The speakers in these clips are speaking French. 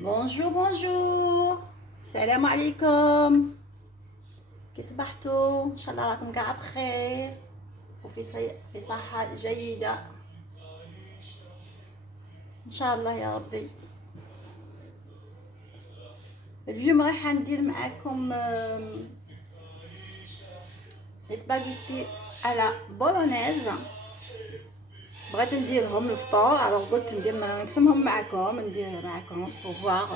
بونجور بونجور، السلام عليكم. كي صبحتوا؟ ان شاء الله راكم قاع بخير في صحة جيدة ان شاء الله يا ربي. اليوم راح ندير معاكم سباغيتي على بولونيز. بغيت نديرهم الفطور، الوغ قلت نقسمهم معكم، ندير معكم pour voir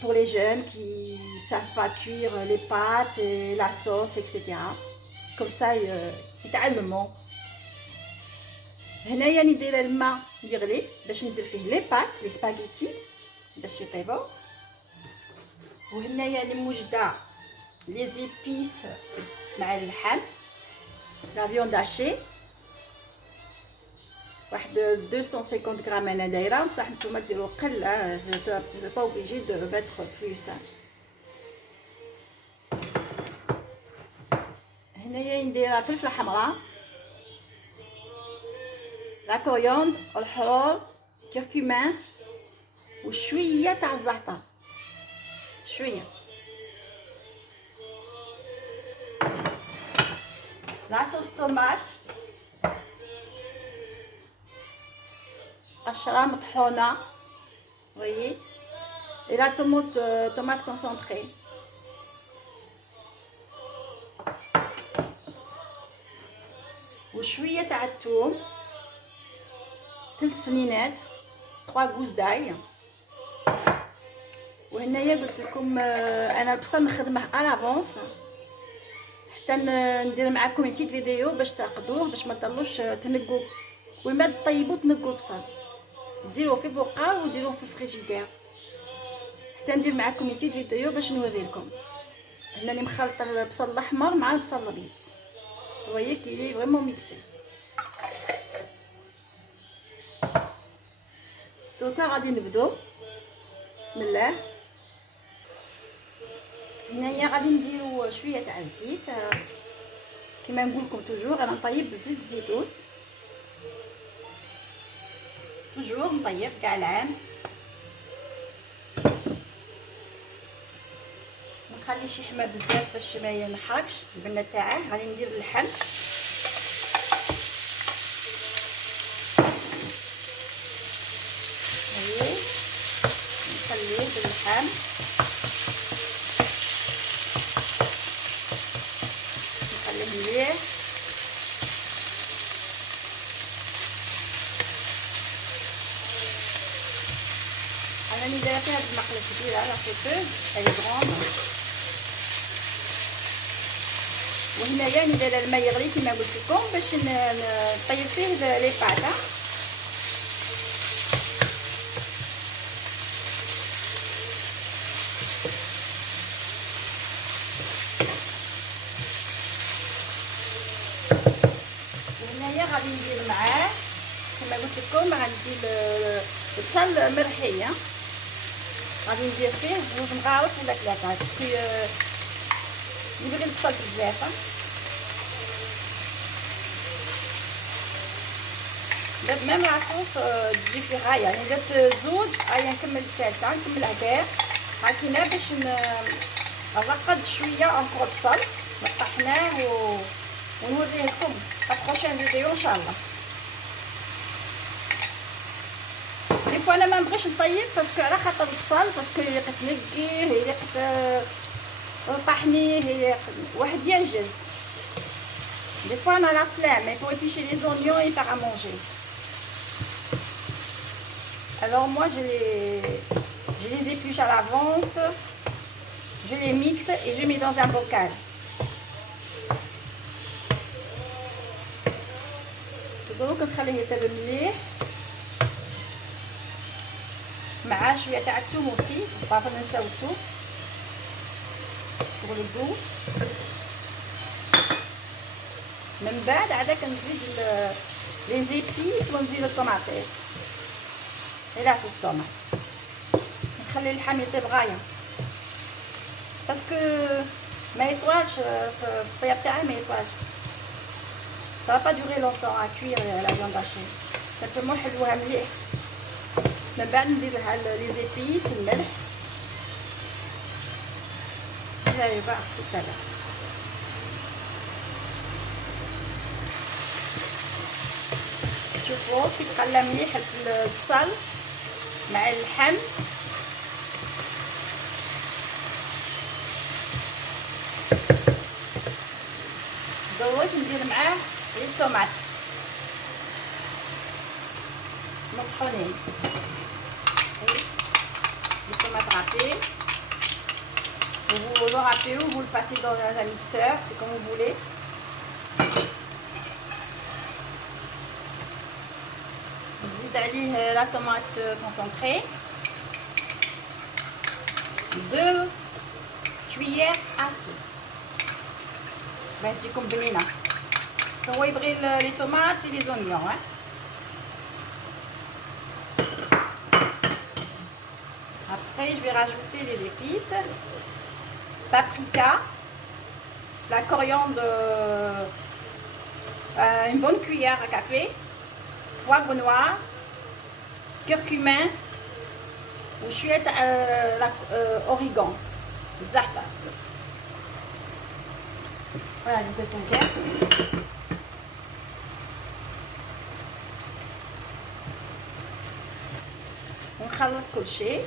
pour les jeunes qui savent pas cuire les pâtes et la sauce etc. Comme ça يتعلموا. هنايا ندير الماء يغلي باش ندير فيه لي بات لي سباغيتي باش يطيبوا، وهنايا اللي موجده لي زيبيس مع اللحم لا فيوند هاشي، واحد 250 غرام انا دايره، بصح نتوما ديروا قل، سي با اوبليجي دو ميتر بلوس. هنايا ندير فلفله حمراء، لا كوريوند، الحرور، كركمان، وشويه تاع الزعتر، شويه لا صوص طوماط قشره مطحونه وي، et la tomate concentrée. وشويه تاع الثوم، 3 سنينات 3 غوز داي. وهنايا قلت لكم انا البصل نخدمه الافونس حتى ندير معكم كيت فيديو باش تعقدوه، باش ما تضلوش تنقوا وما تطيبوا تنقوا البصل، ديروه في بقال وديروه في الفريجيدير حتى ندير معكم كيت فيديو باش نوري لكم. هنا اللي مخلطه البصل الاحمر مع البصل الابيض، وهي كي فريمون ميكسي. دوكا غادي نبدو، بسم الله. هنايا غادي نديرو شويه تاع الزيت، كما نقول لكم توجور انا نطيب بزيت الزيتون، توجور نطيب كاع العام، ما نخليش يحمى بزاف باش ما ينحرقش البنه تاعه. غادي ندير اللحم، نخليه باللحم، نخليه مليح. انا دايره فيها هاد المقله كبيره لا فيتوز اي غروند. وهنايا راني دايره الماء يغلي كما قلت لكم باش نطيب فيه لي باتا. وهنايا غادي ندير معاه كما قلت لكم، غندير البصل مرحي، غادي ندير فيه 2 مغارف ولا 3 باسكو يبغي البصل بزاف. درت ميم لاصوص تجي في غايه، يعني درت زوج هيا نكمل الثالثه نكملها كاع هاكينا باش نرقد شويه انكور بصل طحناه ونوريه لكم في بروشين فيديو ان شاء الله. دي فوا انا ما نبغيش نطيب باسكو على خاطر البصل، باسكو يقد نقيه يقد طحنيه واحد ينجز. Des fois on a la flemme, mais il faut éplucher les oignons et faire à manger. Alors moi je les épluche à l'avance, je les mixe et je mets dans un bocal. Donc نخليه يطيب مليح مع شويه تاع الثوم aussi، pas ننساو الثوم pour le goût. من بعد عاد كنزيد لي زيبيس ونزيد الطوماطيس اي لاصوص طوماط، نخلي اللحم يطيب غايه باسكو ما يطوالش في الطياب تاعي، ما يطوالش. ça va pas durer longtemps à cuire la viande hachée، simplement حلوها مليح. من بعد ندير لها لي زيبيس الملح هاي بقى كتلا. شوفوا كي تقلى مليح البصل مع اللحم دوت ندير معاه الطوماط مطحونين. Les tomates râpées. Vous le râpez ou vous le passez dans un mixeur, c'est comme vous voulez. نزيد عليه la tomate concentrée. 2 cuillères à soupe. باش تجيكم بنينه. هو يبغي les tomates et les oignons hein. Après, je vais rajouter les épices, paprika, la coriandre, une bonne cuillère à café, poivre noir, curcumin, ou chouette origan, za'atar. Voilà, je vais faire. ونخلط كل شيء.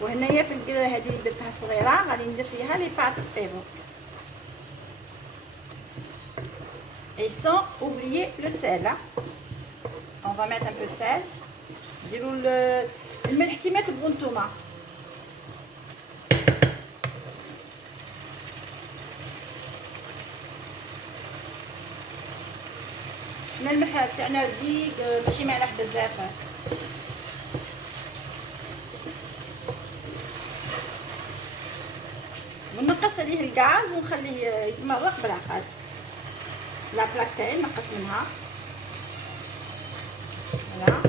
وهنايا في القدره هذه درتها صغيره غادي ندير فيها لي بات طيبو. Et sans oublier le sel. On va mettre un peu de sel. نديروا الملح كيما تبغوا نتوما. حنا الملح تاعنا رقيق ماشي مالح بزاف. ونقص عليه الغاز ونخليه يتمرق بالعقل. لا بلاكتين نقص منها. فوالا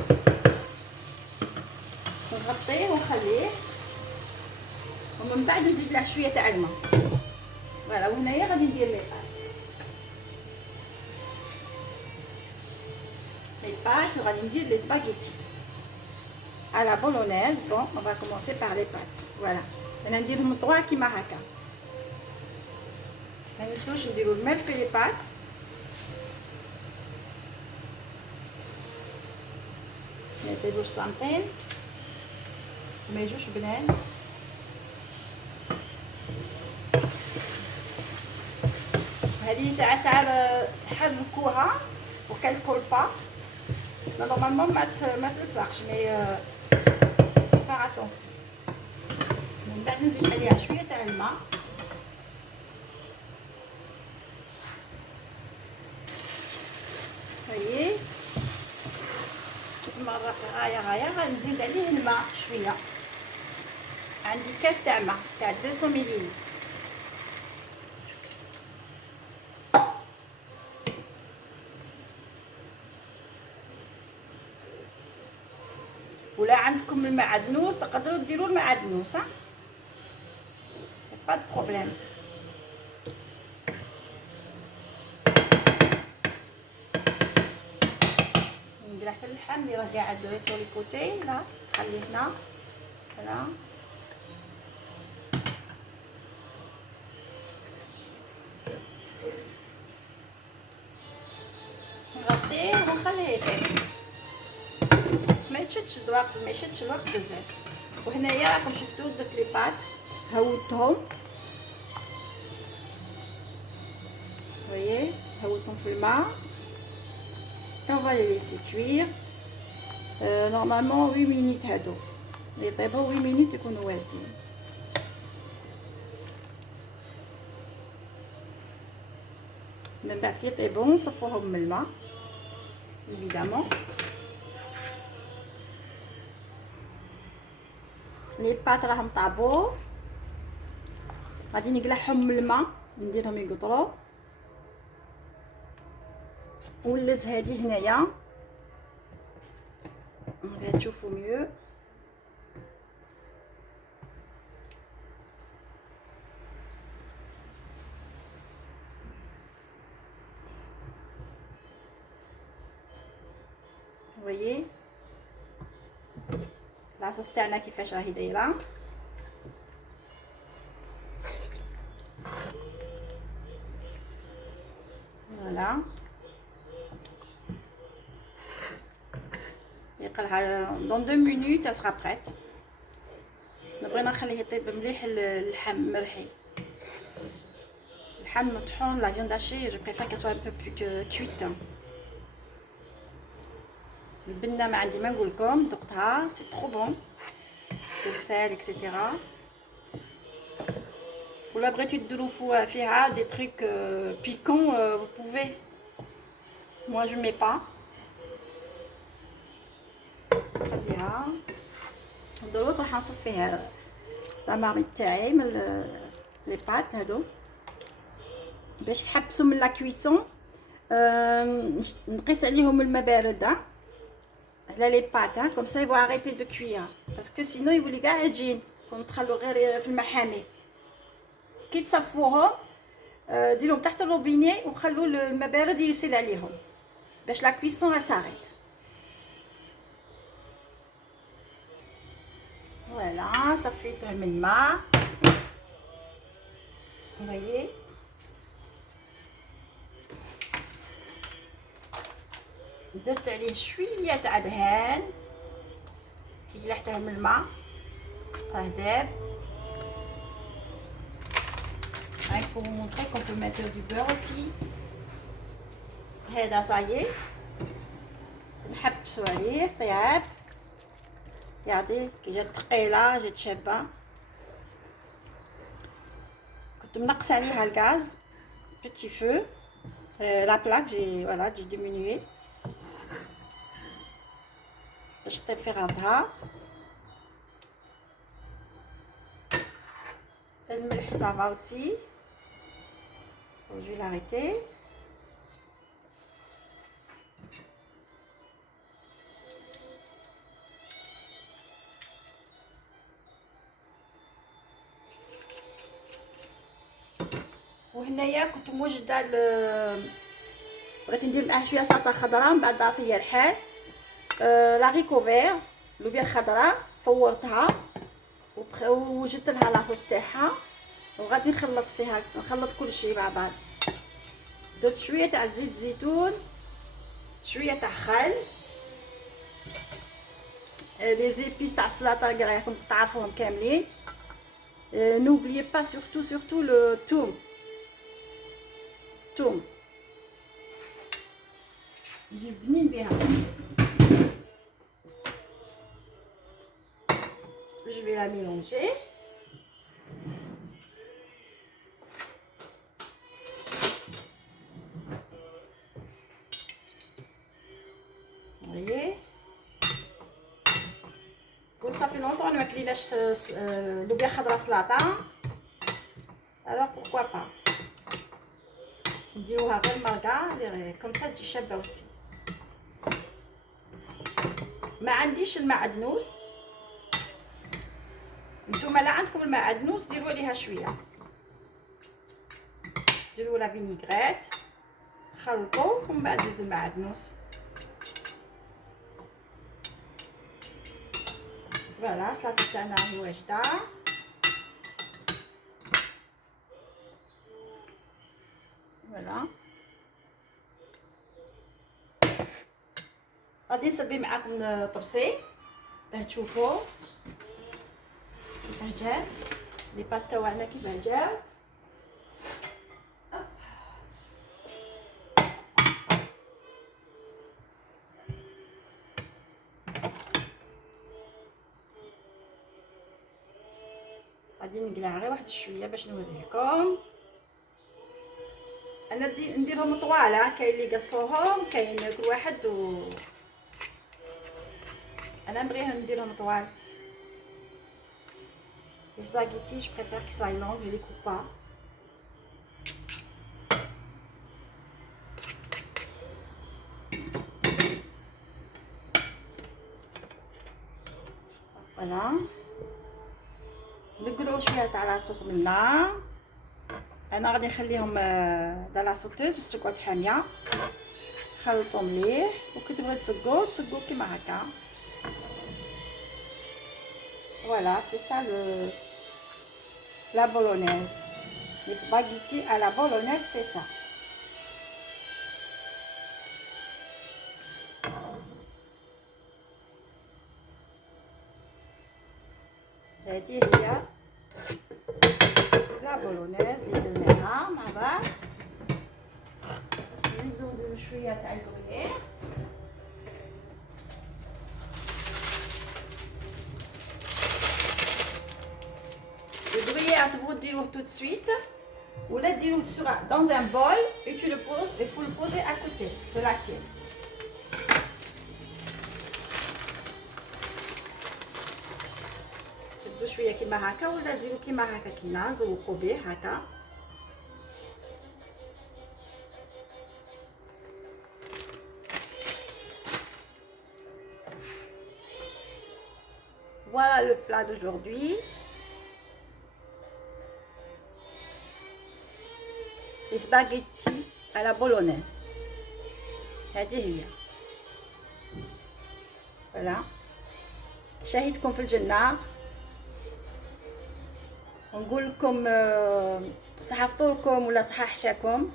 نغطيه ونخليه ومن بعد نزيد له شويه تاع الماء. فوالا وهنايا غادي ندير لي pâtes, on va dire les spaghettis à la bolognaise. Bon, on va commencer par les pâtes. Voilà. On va dire le 3 qui maraka. On va dire le même que les pâtes. Mettez le santen. Mais je suis bien. هذه ساعة حركوها pour qu'elle colle pas. Normalement ما تلصقش mais faire attention. من بعد نزيد عليها شويه تاع الماء. هاي مرة غايه غنزيد عليه الماء شويه. عندي كاس تاع ماء تاع 200 ملل. ولا عندكم المعدنوس تقدروا ديروا المعدنوس ها سي با دو بروبليم. نقلح في اللحم اللي راه قاعد سور لي كوتي لا تخليه هنا هنا. نغطيه ونخليه يطيب. ما يشدش الوقت ما يشدش الوقت بزاف. وهنايا راكم شفتوا درت لي بات هودتهم. voyez هودتهم في الماء. on va les laisser cuire normalement 8 minutes هادو يطيبوا 8 minutes يكونوا واجدين. من بعد كي يطيبوا نصفوهم من الماء évidemment. لي بات راهم طابو غادي نقلعهم من الماء نديرهم يقطروا. واللز هذه هنايا غادي تشوفوا ميو. voyez لاصوص تاعنا كيفاش راهي دايره. فوالا يقلها دون 2 مينوت سرا بريت. نبغي نخليه يطيب مليح اللحم مرحي، اللحم مطحون. لا فيوند هاشي جو بريفير كي سوا ان بو بلو كويت. البنه ما عندي ما نقول لكم، ذقتها سي ترو بون، لو سال اكسيتيرا. ولا بغيتو ديروا فيها دي تروك بيكون vous pouvez. moi je mets pas. خليها دروك راح نصب فيها لا مارميت تاعي من لي بات هادو باش يحبسوا من لا كويسون. نقيس عليهم الماء بارد على لي بات كوم سا يبغوا اريتي دو كوير باسكو سينو يولي كاع عجين. كون تخلو غير في الماء حامي كي تصفوهم ديروهم تحت الروبيني وخلوا الماء بارد يسيل عليهم باش لا كويسون ساريت. فوالا صفيته من الماء فوايي. درت عليه شويه تاع دهان كي لحته من الماء راه داب. Hein, pour vous montrer qu'on peut mettre du beurre aussi. هذا صايي نحبسو عليه طياب يعطي كي جات ثقيله جات شابه. كنت منقصه عليها الغاز بيتي فو لا بلاك جي فوالا جي ديمينيي باش طيب في غرضها. الملح صافا اوسي je vais l'arrêter. وهنايا كنت موجده بغيت ندير معاه شويه سلطه خضراء من بعد ضاف ليا الحال. لا ريكوفير لوبيا الخضراء فورتها وجدت لها لاصوص تاعها وغادي نخلط فيها نخلط كل شيء مع بعض. درت شويه تاع زيت الزيتون شويه تاع خل لي زيبيس تاع السلطه راكم تعرفوهم كاملين. نوبليي با سورتو لو توم يجي بنين بها. je vais la mélanger. voyez قلت صافي لونطون انا ما كليناش لوبيا خضراء سلطه alors pourquoi pas نديروها غير مرقه كوم سا تجي شابه وسي. ما عنديش المعدنوس، نتوما لا عندكم المعدنوس ديروا عليها شويه، ديروا لا فينيغريت خلطوا ومن بعد زيدوا المعدنوس. فوالا السلطه تاعنا راهي واجده. فوالا غادي نصبي معاكم طبسي باه تشوفوا كيفاه جات لي بات تاعنا كيفاه جاو. غادي نقلع غير واحد شويه باش نوريكم. انا نديرهم طواله، كاين اللي قصوهم كاين كل واحد انا نبغيهم نديرهم طوال. Les spaghettis, je préfère qu'ils soient longs, je les coupe pas. Voilà. نقلو شويه تاع لاصوص من النار. انا غادي نخليهم دا لا سوتوز باش تقعد حاميه. خلطوا مليح وكي تبغي تسقو كيما هكا. Voilà, c'est ça la bolognaise. Les spaghettis à la bolognaise, c'est ça. هذه هي لا بولونيز اللي درناها مع بعض. نزيدو نديرو شويه تاع الكريير. Le gruyère, tu peux le tout de suite ou le diluer dans un bol et tu le poses. Il faut le poser à côté de l'assiette. تبدو شويه كيما هكا ولا ديروا كيما هكا كينا نزوقوا به هكا. Voilà le plat d'aujourd'hui. Les spaghettis à la bolognaise. هذه هي. Voilà. شاهدكم في الجنة. ونقول لكم صحة فطوركم ولا صحة حشاكم.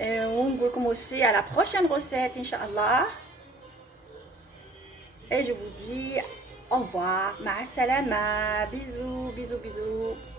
ونقول لكم aussi à la prochaine recette Inch'Allah. Et je vous dis au revoir. مع السلامة. Bisous, bisous, bisous.